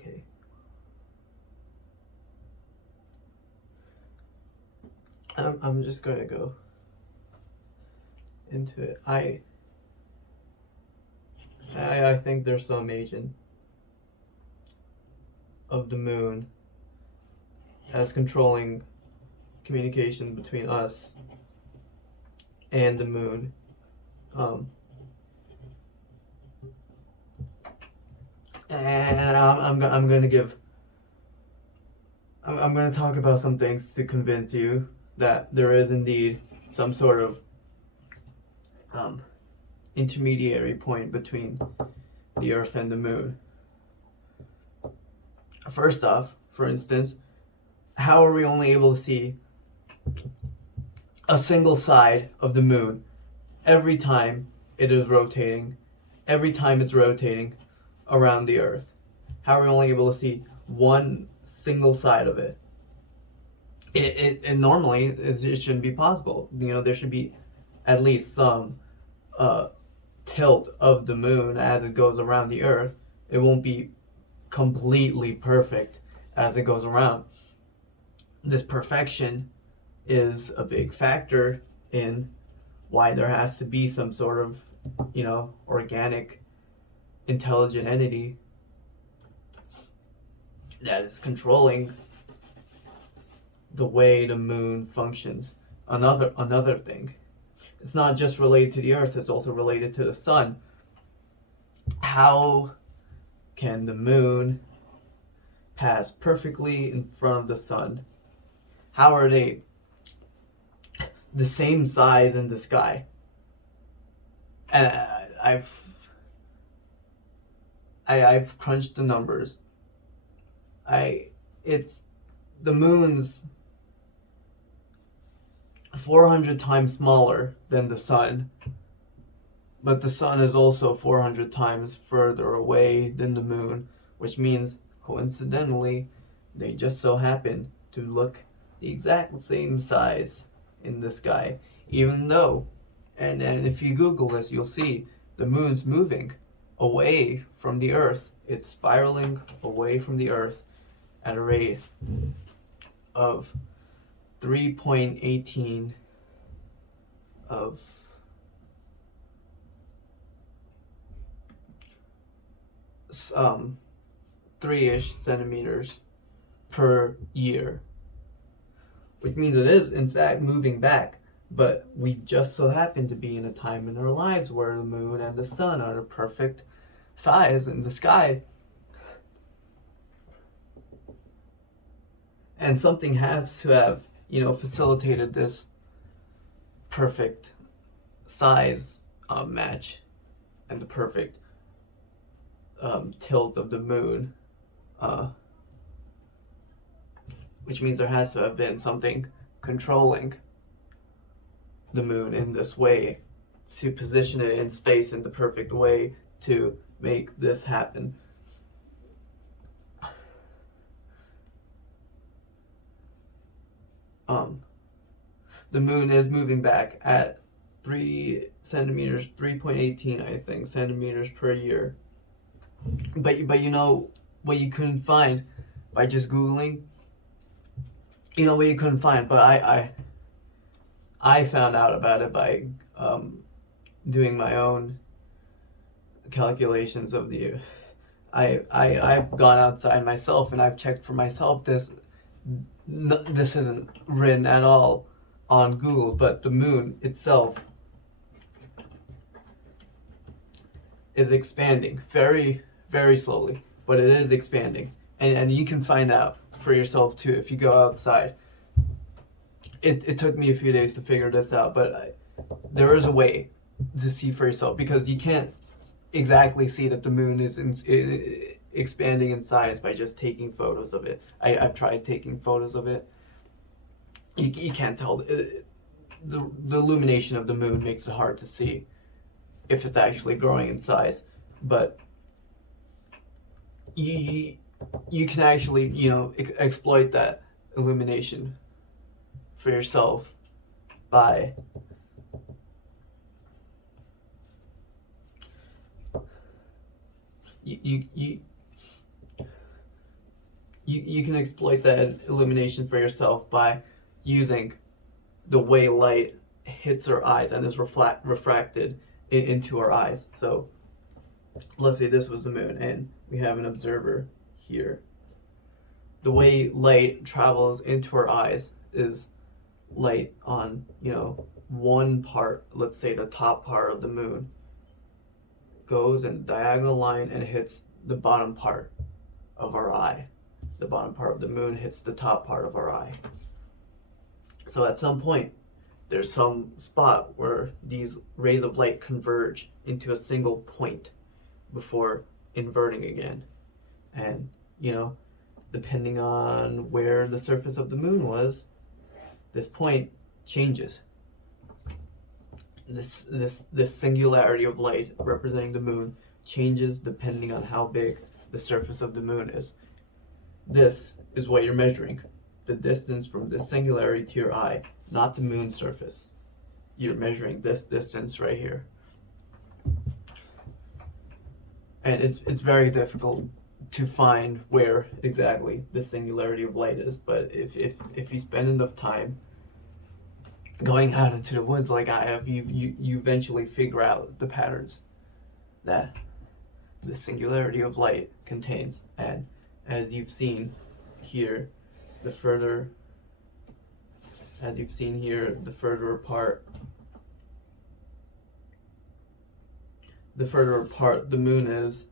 Okay. I'm just gonna go into it. I think there's some agent of the moon as controlling communication between us and the moon. Um, and I'm gonna give. I'm gonna talk about some things to convince you that there is indeed some sort of um, intermediary point between the Earth and the moon. First off, for instance, how are we only able to see a single side of the moon every time it is rotating, every time it's rotating around the Earth? How are we only able to see one single side of it? And normally it shouldn't be possible. There should be at least some uh, tilt of the moon as it goes around the Earth. It won't be completely perfect as it goes around. This perfection is a big factor in why there has to be some sort of, organic, intelligent entity that is controlling the way the moon functions. Another thing, it's not just related to the Earth, it's also related to the sun. How can the moon pass perfectly in front of the sun? How are they the same size in the sky? And I've crunched the numbers. It's the moon's 400 times smaller than the sun, but the sun is also 400 times further away than the moon, which means coincidentally they just so happen to look the exact same size in the sky, even though, and if you Google this, you'll see the moon's moving away from the Earth. It's spiraling away from the Earth at a rate of 3.18 of 3-ish centimeters per year, which means it is in fact moving back. But we just so happen to be in a time in our lives where the moon and the sun are the perfect size in the sky, and something has to have facilitated this perfect size match and the perfect tilt of the moon, which means there has to have been something controlling the moon in this way to position it in space in the perfect way to make this happen. The moon is moving back at 3 centimeters, 3.18, I think, centimeters per year. But what you couldn't find by just Googling? What you couldn't find, but I found out about it by doing my own calculations of the. I've gone outside myself and I've checked for myself. This isn't written at all on Google, but the moon itself is expanding very, very slowly, but it is expanding, and you can find out for yourself too if you go outside. It took me a few days to figure this out, but there is a way to see for yourself, because you can't exactly see that the moon is expanding in size by just taking photos of it. I've tried taking photos of it. You can't tell. The illumination of the moon makes it hard to see if it's actually growing in size, but you can actually exploit that illumination for yourself by you you can exploit that illumination for yourself by using the way light hits our eyes and is refracted into our eyes. So let's say this was the moon and we have an observer here. The way light travels into our eyes is light on, one part, let's say the top part of the moon, goes in a diagonal line and hits the bottom part of our eye. The bottom part of the moon hits the top part of our eye. So at some point, there's some spot where these rays of light converge into a single point before inverting again. And, depending on where the surface of the moon was, this point changes. This singularity of light representing the moon changes depending on how big the surface of the moon is. This is what you're measuring. The distance from this singularity to your eye, not the moon surface. You're measuring this distance right here. And it's very difficult to find where exactly the singularity of light is, but if you spend enough time going out into the woods like I have, you eventually figure out the patterns that the singularity of light contains. And as you've seen here, the further apart the moon is,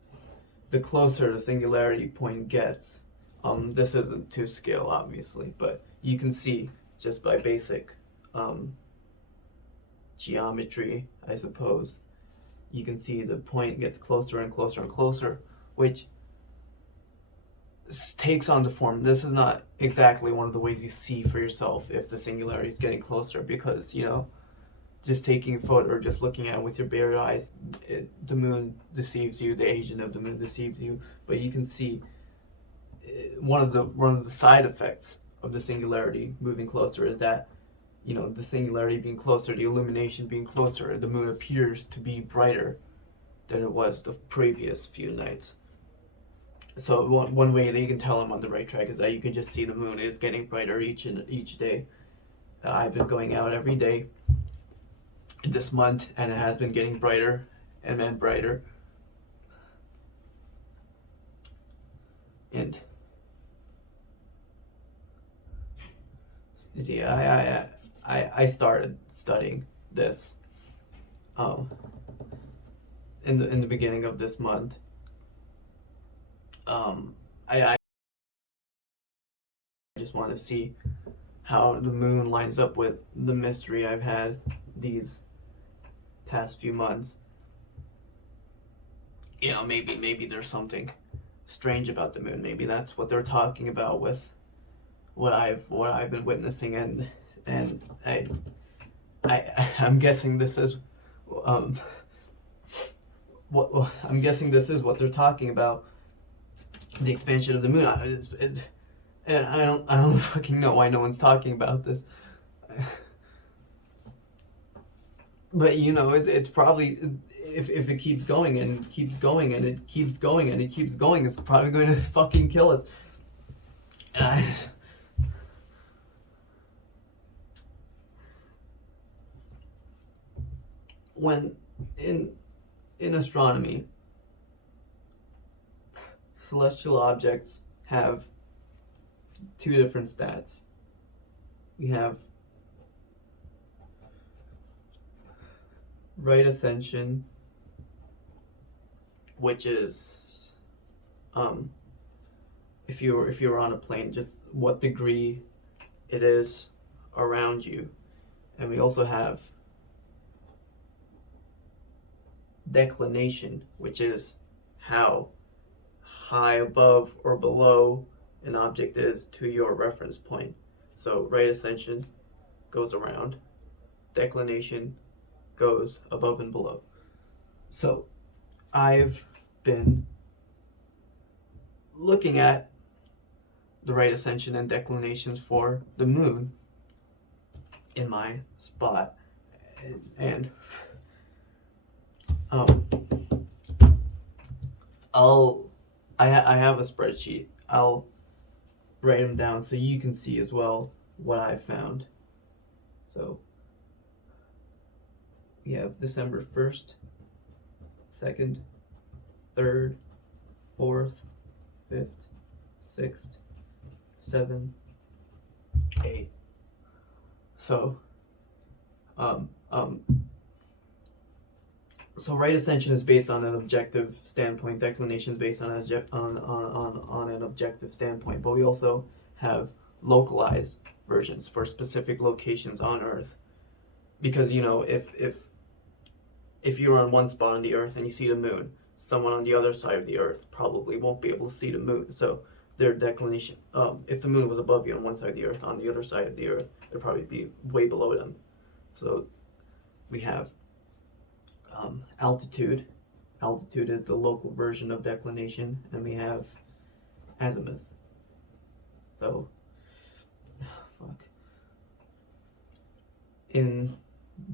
the closer the singularity point gets. This isn't to scale, obviously, but you can see just by basic geometry, I suppose, you can see the point gets closer and closer and closer, which takes on the form. This is not exactly one of the ways you see for yourself if the singularity is getting closer, because, just taking a photo or just looking at it with your bare eyes, the moon deceives you, the agent of the moon deceives you. But you can see one of the side effects of the singularity moving closer is that, the singularity being closer, the illumination being closer, the moon appears to be brighter than it was the previous few nights. So one way that you can tell I'm on the right track is that you can just see the moon is getting brighter each day. I've been going out every day this month, and it has been getting brighter and then brighter. And see, I started studying this in the beginning of this month. I just want to see how the moon lines up with the mystery I've had these past few months. Maybe there's something strange about the moon. Maybe that's what they're talking about with what I've been witnessing, and I'm guessing this is I'm guessing this is what they're talking about, the expansion of the moon. And I don't fucking know why no one's talking about this. But it's probably, if it keeps going and keeps going and it keeps going and it keeps going, it's probably going to fucking kill us. And when in astronomy, celestial objects have two different stats. We have right ascension, which is if you were on a plane, just what degree it is around you. And we also have declination, which is how high above or below an object is to your reference point. So right ascension goes around, declination goes above and below. So I've been looking at the right ascension and declinations for the moon in my spot, and I have a spreadsheet. I'll write them down so you can see as well what I found. So we have December 1st, 2nd, 3rd, 4th, 5th, 6th, 7th, 8th. So so right ascension is based on an objective standpoint. Declination is based on an objective standpoint. But we also have localized versions for specific locations on Earth. Because if you're on one spot on the Earth and you see the moon, someone on the other side of the Earth probably won't be able to see the moon. So their declination, if the moon was above you on one side of the Earth, on the other side of the Earth, it'd probably be way below them. So we have altitude. Altitude is the local version of declination, and we have azimuth. So, fuck. In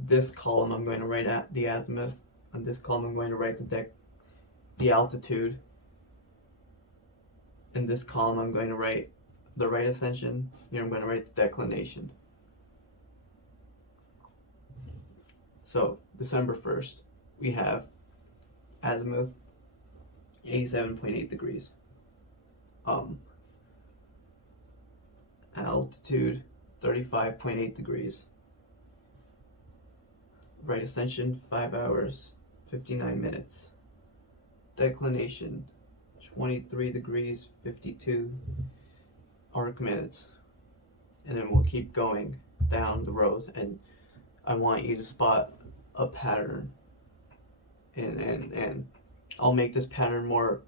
this column, I'm going to write the azimuth. On this column, I'm going to write the altitude. In this column, I'm going to write the right ascension. Here, I'm going to write the declination. So, December 1st, we have azimuth 87.8 degrees. Altitude 35.8 degrees. Right ascension 5 hours 59 minutes. Declination 23 degrees 52 arc minutes. And then we'll keep going down the rows, and I want you to spot a pattern, and I'll make this pattern more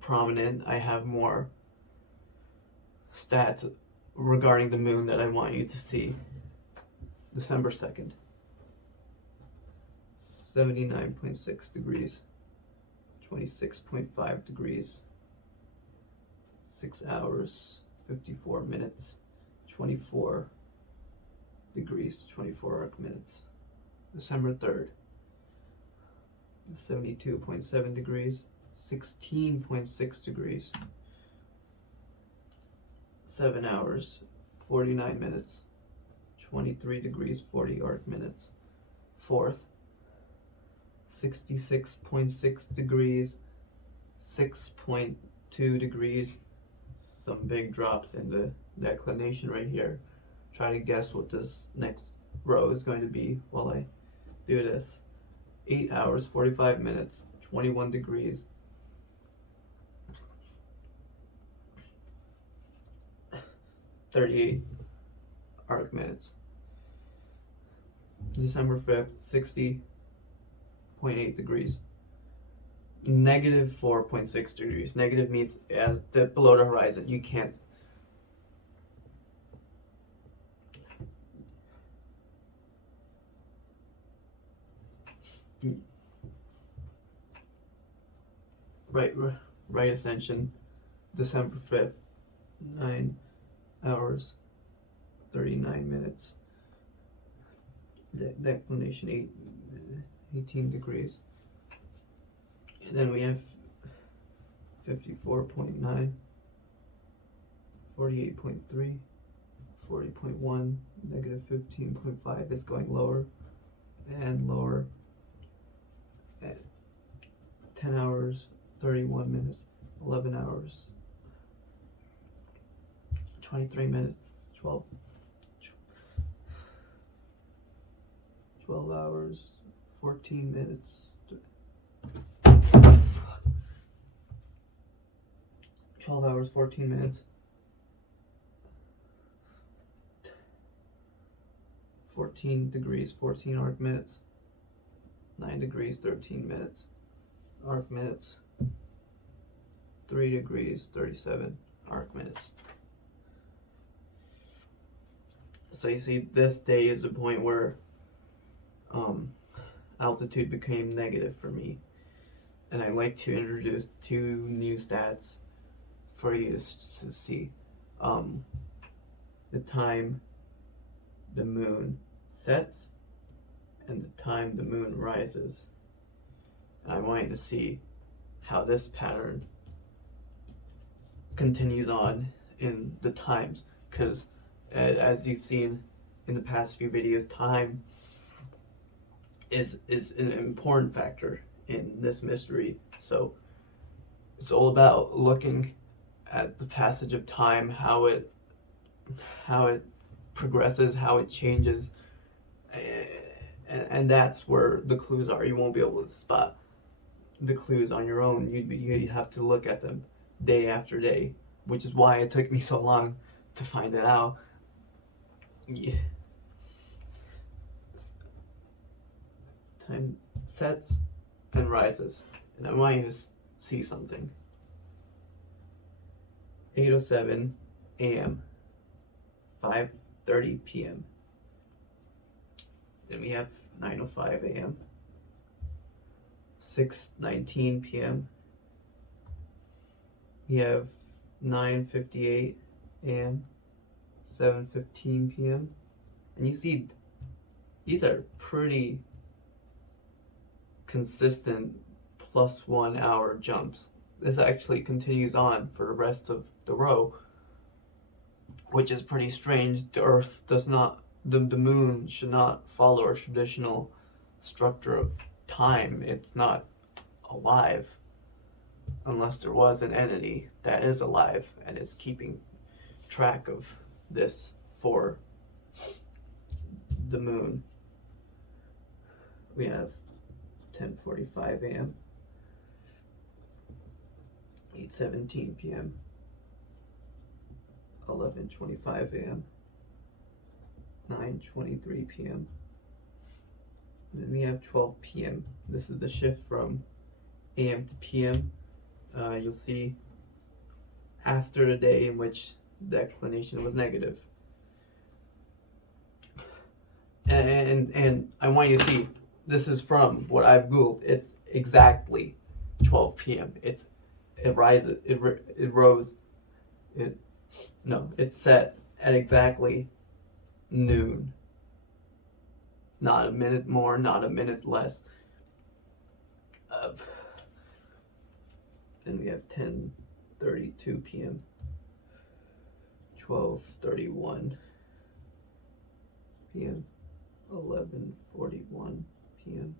prominent. I have more stats regarding the moon that I want you to see. December 2nd, 79.6 degrees, 26.5 degrees, 6 hours 54 minutes, 24 degrees to 24 arc minutes. December 3rd, 72.7 degrees, 16.6 degrees, 7 hours 49 minutes, 23 degrees 40 arc minutes. 4th, 66.6 degrees, 6.2 degrees. Some big drops in the declination right here. Try to guess what this next row is going to be while I do this. 8 hours 45 minutes, 21 degrees, 38 arc minutes. December 5th, 60.8 degrees, negative 4.6 degrees. Negative means as below the horizon. You can't. Right ascension, December 5th, 9 hours 39 minutes. Declination 18 degrees. And then we have 54.9, 48.3, 40.1, negative 15.5 is going lower and lower at 10 hours 31 minutes, 11 hours 23 minutes, 12 hours 14 minutes, 12 hours 14 minutes, 14 degrees 14 arc minutes, 9 degrees 13 minutes arc minutes, 3 degrees 37 arc minutes. So you see, this day is the point where altitude became negative for me, and I'd like to introduce 2 new stats for you to see. The time the moon sets and the time the moon rises. And I want you to see how this pattern continues on in the times, because as you've seen in the past few videos, time is an important factor in this mystery. So it's all about looking at the passage of time, how it progresses, how it changes, and that's where the clues are. You won't be able to spot the clues on your own. You have to look at them day after day, which is why it took me so long to find it out. Yeah. Time sets and rises, and I want you to see something. 8:07 a.m. 5:30 p.m. Then we have 9:05 a.m. 6:19 p.m. We have 9:58 a.m. 7:15 p.m. And you see, these are pretty consistent +1 hour jumps. This actually continues on for the rest of the row, which is pretty strange. The Earth does not, the moon should not follow a traditional structure of time. It's not alive unless there was an entity that is alive and is keeping track of this for the moon. We have 10:45 a.m. 8:17 p.m. 11:25 a.m. 9:23 p.m. And then we have 12 p.m. This is the shift from a.m. to p.m. You'll see after a day in which the explanation was negative. And I want you to see, this is from what I've Googled. It's exactly 12 p.m. It's set at exactly noon. Not a minute more, not a minute less. Then we have 10:32 p.m. 12:31 p.m. 11:41 p.m.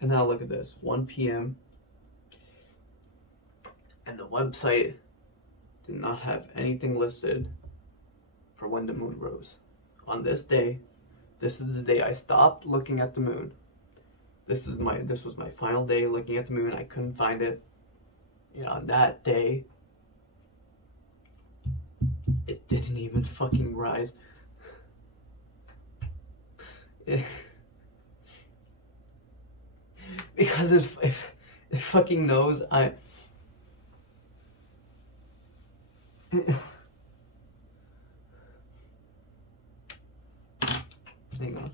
And now look at this, 1 p.m. And the website did not have anything listed for when the moon rose. On this day, this is the day I stopped looking at the moon. This was my final day looking at the moon. I couldn't find it. You know, on that day, it didn't even fucking rise. Because if it fucking knows hang on.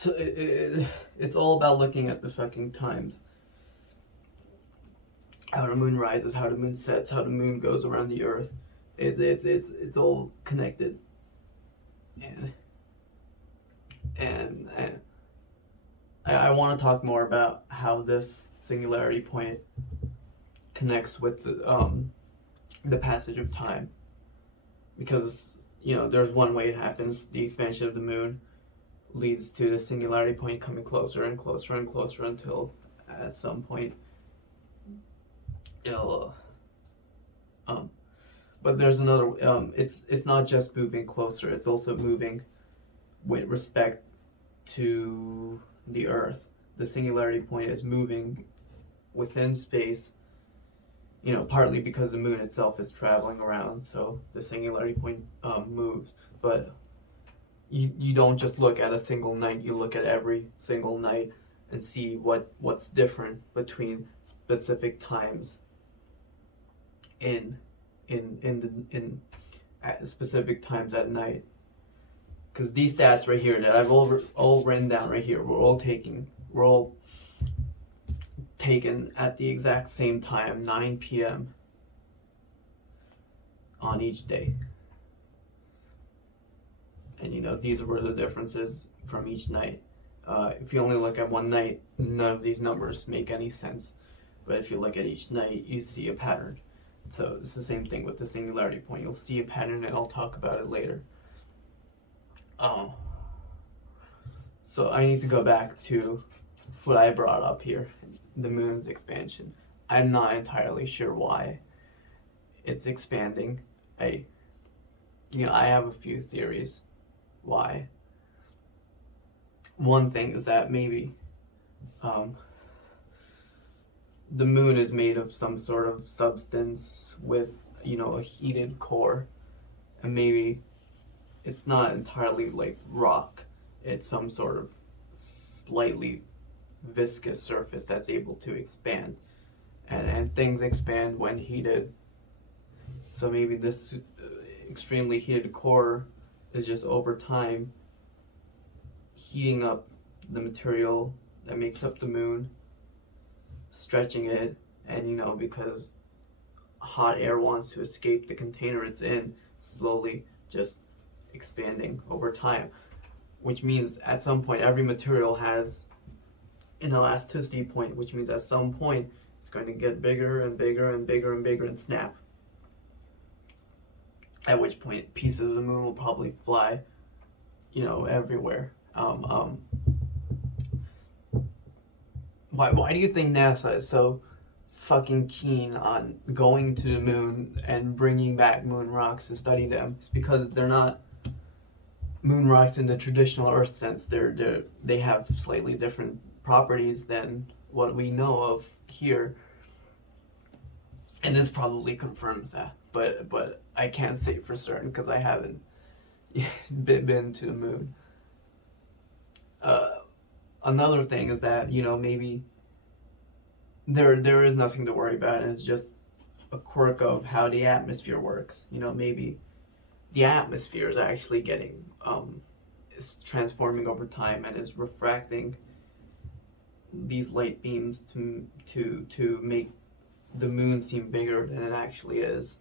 So it's all about looking at the fucking times. How the moon rises, how the moon sets, how the moon goes around the earth. It's all connected. And I want to talk more about how this singularity point connects with the passage of time. Because, you know, there's one way it happens. The expansion of the moon leads to the singularity point coming closer and closer and closer until at some point it'll Um, but there's another. It's not just moving closer. It's also moving with respect to the Earth. The singularity point is moving within space. You know, partly because the moon itself is traveling around, so the singularity point moves. But you don't just look at a single night. You look at every single night and see what's different between specific times in in at specific times at night. Because these stats right here that I've all written down right here, we're all taken at the exact same time, 9 p.m. on each day. And you know, these were the differences from each night. If you only look at one night, none of these numbers make any sense. But if you look at each night, you see a pattern. So it's the same thing with the singularity point. You'll see a pattern, and I'll talk about it later. So I need to go back to what I brought up here, the moon's expansion. I'm not entirely sure why it's expanding. I have a few theories why. One thing is that maybe the moon is made of some sort of substance with, a heated core, and maybe it's not entirely like rock. It's some sort of slightly viscous surface that's able to expand, and things expand when heated. So maybe this extremely heated core is just over time heating up the material that makes up the moon, stretching it, and because hot air wants to escape the container it's in, slowly just expanding over time, which means at some point every material has an elasticity point, which means at some point it's going to get bigger and bigger and bigger and bigger and snap. At which point pieces of the moon will probably fly, everywhere. Why do you think NASA is so fucking keen on going to the moon and bringing back moon rocks to study them? It's because they're not moon rocks in the traditional Earth sense. They have slightly different properties than what we know of here, and this probably confirms that. But I can't say for certain because I haven't been to the moon. Another thing is that maybe there is nothing to worry about, and it's just a quirk of how the atmosphere works. Maybe the atmosphere is actually getting is transforming over time and is refracting these light beams to make the moon seem bigger than it actually is.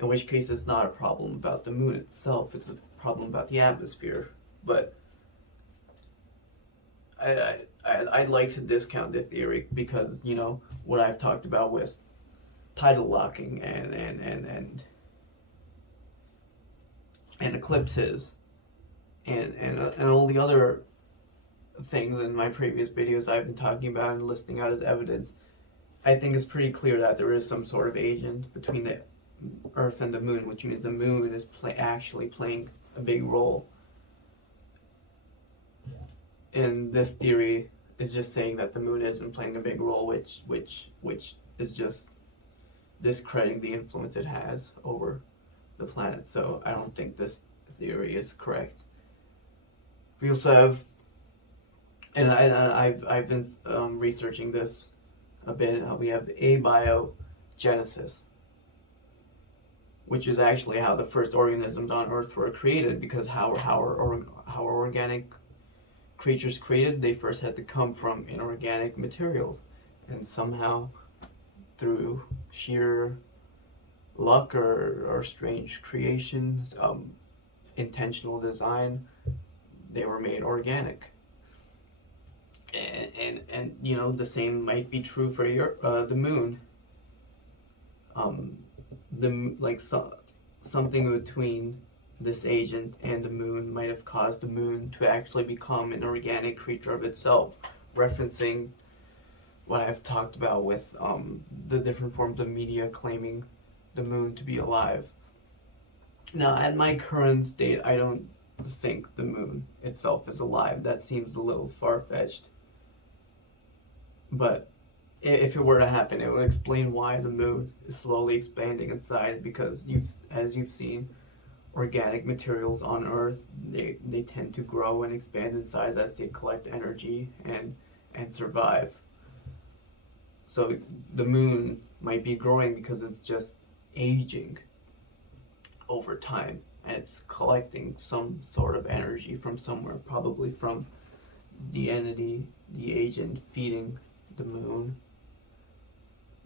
In which case, it's not a problem about the moon itself; it's a problem about the atmosphere. But I'd like to discount the theory because what I've talked about with tidal locking and eclipses and all the other things in my previous videos I've been talking about and listing out as evidence. I think it's pretty clear that there is some sort of agent between the Earth and the moon, which means the moon is actually playing a big role. And this theory is just saying that the moon isn't playing a big role, which is just discrediting the influence it has over the planet. So I don't think this theory is correct. We also have, and I've been researching this a bit. We have abiogenesis, which is actually how the first organisms on Earth were created. Because how are organic creatures created? They first had to come from inorganic materials, and somehow through sheer luck or strange creations, intentional design, they were made organic. And the same might be true for the moon. Something between this agent and the moon might have caused the moon to actually become an organic creature of itself, referencing what I've talked about with the different forms of media claiming the moon to be alive. Now, at my current state, I don't think the moon itself is alive. That seems a little far-fetched. But if it were to happen, it would explain why the moon is slowly expanding in size, because as you've seen, organic materials on Earth, they tend to grow and expand in size as they collect energy and survive. So the moon might be growing because it's just aging over time, and it's collecting some sort of energy from somewhere, probably from the entity, the agent feeding the moon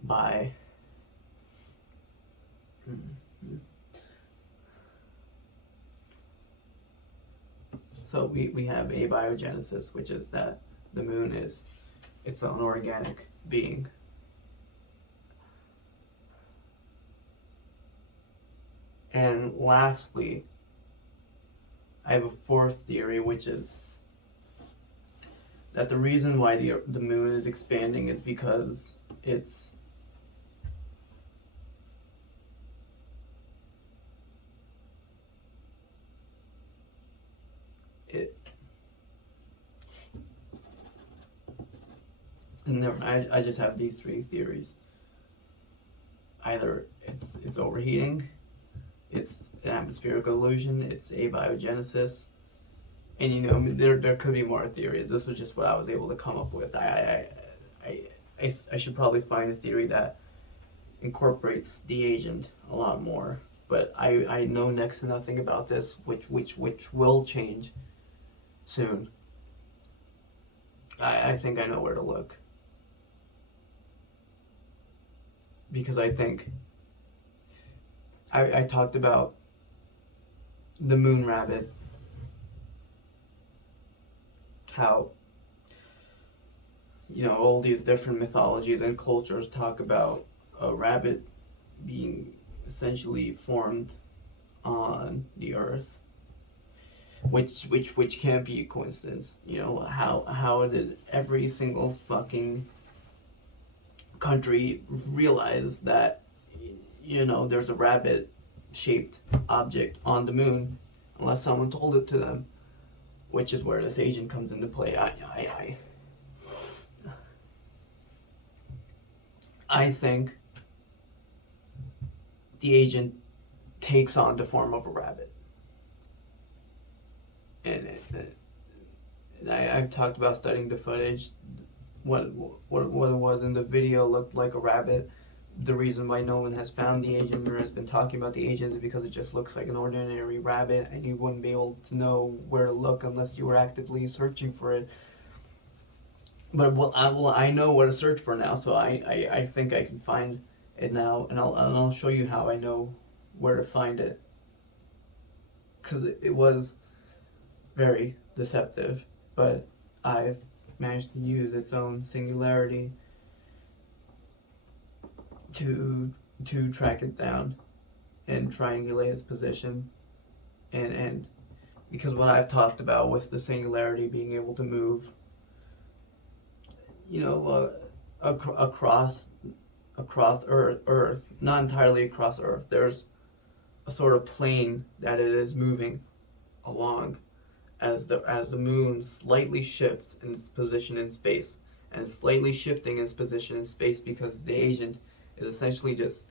by so we have abiogenesis, which is that the moon is its own organic being. And lastly, I have a fourth theory, which is that the reason why the moon is expanding is because it's I just have these three theories. Either it's overheating, it's an atmospheric illusion, it's abiogenesis, and you know, there could be more theories. This was just what I was able to come up with. I should probably find a theory that incorporates the agent a lot more, but I know next to nothing about this, which will change soon. I think I know where to look, because I think I talked about the moon rabbit, how, you know, all these different mythologies and cultures talk about a rabbit being essentially formed on the earth, which can't be a coincidence. You know, how did every single fucking country realize that, you know, there's a rabbit shaped object on the moon unless someone told it to them? Which is where this agent comes into play. I think the agent takes on the form of a rabbit, and I've talked about studying the footage. What it was in the video looked like a rabbit. The reason why no one has found the agent or has been talking about the agent is because it just looks like an ordinary rabbit, and you wouldn't be able to know where to look unless you were actively searching for it. But I know where to search for now, so I think I can find it now, and I'll show you how I know where to find it, because it was very deceptive, but I've managed to use its own singularity to track it down and triangulate its position, and because what I've talked about with the singularity being able to move, you know, across Earth, not entirely across Earth. There's a sort of plane that it is moving along as the moon slightly shifts in its position in space, and it's slightly shifting its position in space because the agent is essentially just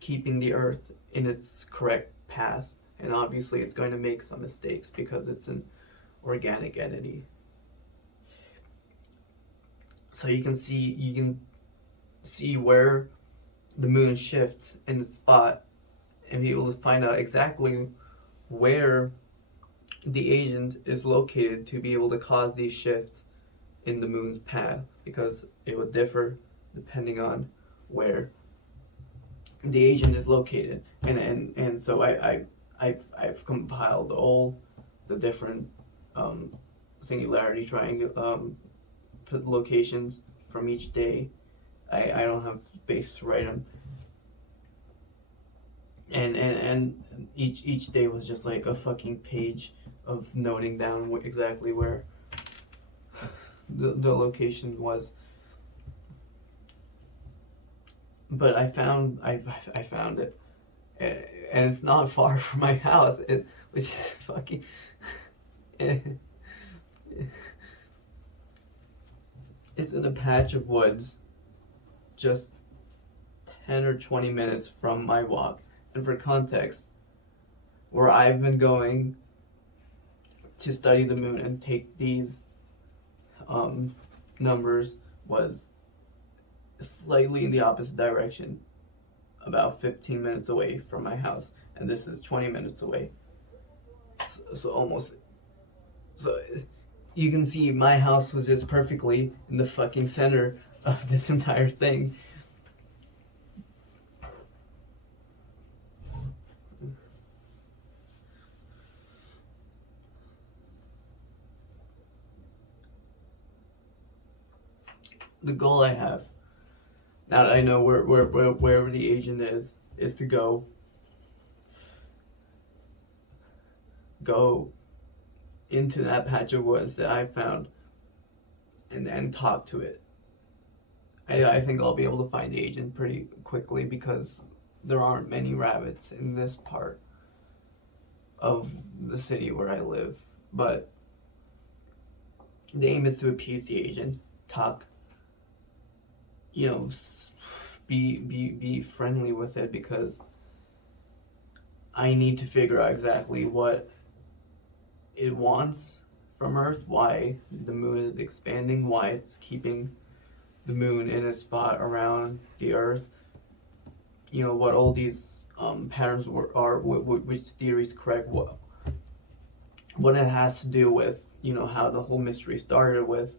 keeping the Earth in its correct path, and obviously it's going to make some mistakes because it's an organic entity. So you can see where the moon shifts in its spot, and be able to find out exactly where the agent is located to be able to cause these shifts in the moon's path, because it would differ depending on where the agent is located. And so I've compiled all the different singularity triangle locations from each day. I don't have space to write them, and each day was just like a fucking page of noting down exactly where the location was. but I found it, and it's not far from my house. Which is fucking. It's in a patch of woods, just 10 or 20 minutes from my walk. And for context, where I've been going to study the moon and take these numbers was slightly in the opposite direction, about 15 minutes away from my house, and this is 20 minutes away. So almost. So you can see my house was just perfectly in the fucking center of this entire thing. The goal I have, now that I know wherever the agent is to go into that patch of woods that I found and talk to it. I think I'll be able to find the agent pretty quickly because there aren't many rabbits in this part of the city where I live. But the aim is to appease the agent, talk, be friendly with it, because I need to figure out exactly what it wants from Earth, why the moon is expanding, why it's keeping the moon in a spot around the Earth, what all these patterns are, which theory is correct, what it has to do with, how the whole mystery started with.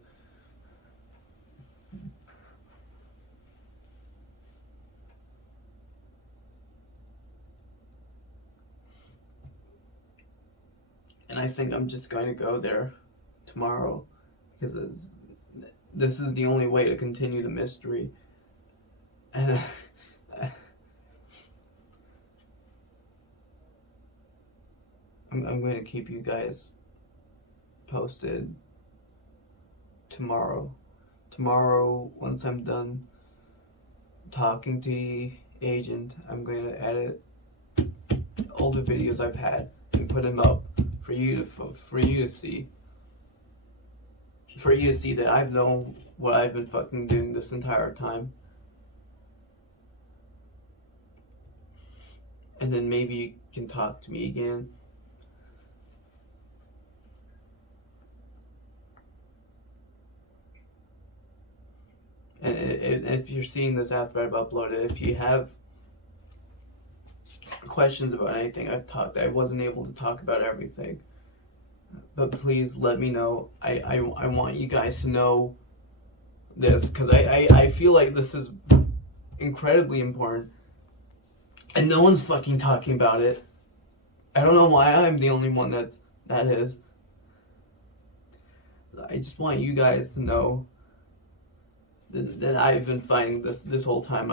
And I think I'm just going to go there tomorrow, because this is the only way to continue the mystery. And I'm going to keep you guys posted tomorrow. Tomorrow, once I'm done talking to the agent, I'm going to edit all the videos I've had and put them up for you to see. For you to see that I've known what I've been fucking doing this entire time. And then maybe you can talk to me again. And if you're seeing this after I've uploaded, if you have questions about anything I wasn't able to talk about everything, but please let me know. I want you guys to know this, because I feel like this is incredibly important, and no one's fucking talking about it. I don't know why I'm the only one that is. I just want you guys to know that I've been fighting this whole time.